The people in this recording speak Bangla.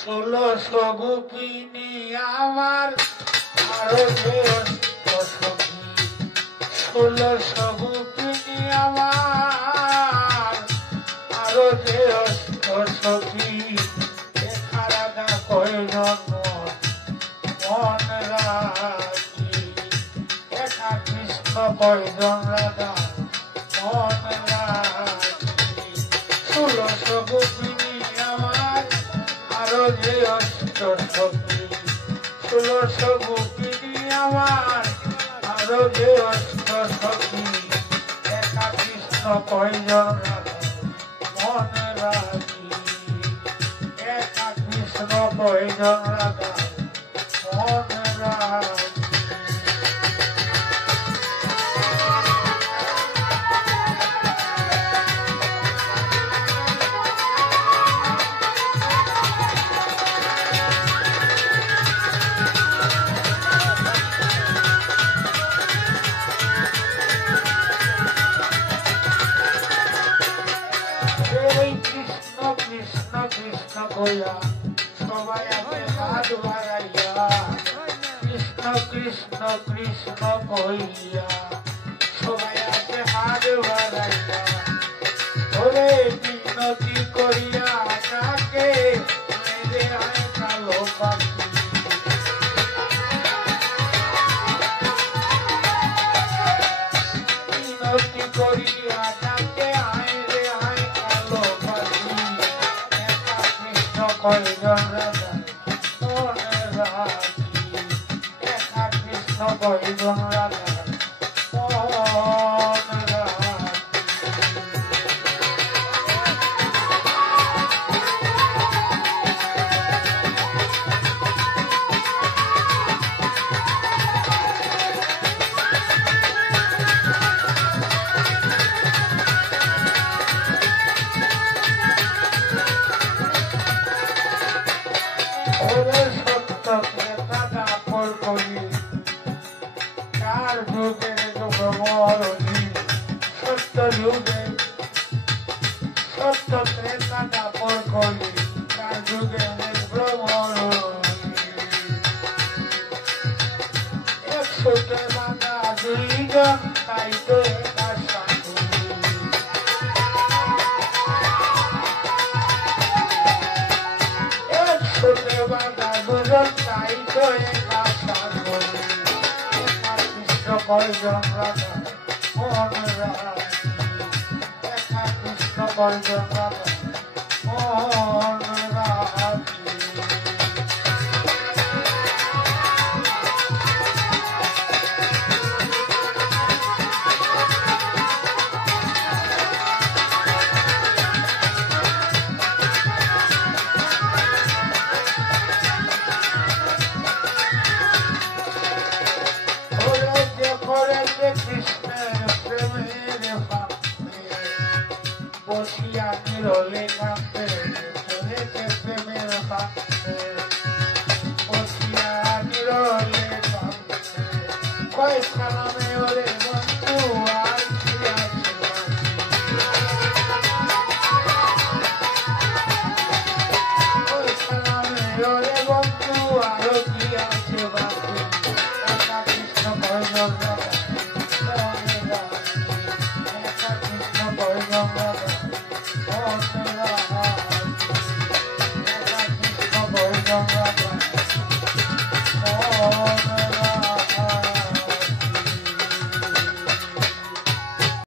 ষোলশ গোপিনী আমার আরো যে সখী, 16 গোপিনী আমার আরো যে সখী, রাধা কয়জন মন রাখি, একা কৃষ্ণ কয়জন রাধা মন রাখি, 16 গোপিনী আমার আরো যে সখী, 16 গোপিনী আমার আরো যে সখী, একা কৃষ্ণ কয়জন রাধা মন রাখি, একা কৃষ্ণ কয়জন রাধা মন রাখি। কৃষ্ণ কৃষ্ণ কইয়া সবাই আছে হাত বাড়াইয়া, কৃষ্ণ কৃষ্ণ কৃষ্ণ কইয়া সবাই আছে হাত বাড়াইয়া, ওরে বিনতি করিয়া তাকে মেরে আয় কালো পাখি, বিনতি করিয়া তাকে আয় রে আয় কালো পাখি, কয়জন রাধা মন রাখি, একা কৃষ্ণ কয়জন রাধা মন রাখি। ওরে সত্য ত্রেতা দাপর করি, কার যুগে যুগ মরণি, সত্য যুগে সত্য ত্রেতা দাপর করি, কার যুগে মরণি, 100 বাঁধা 2 জন তাই তো একা সাধু, 100 বাঁধা 2 জন তাই তো একা সাধু, একা কৃষ্ণ কয়জন রাধা মন রাখি, একা কৃষ্ণ কয়জন রাধা মন রাখি। কৃষ্ণের প্রেমের ফাঁদে বসিয়া নিরলে কাঁদে, চলেছে প্রেমের ফাঁদে।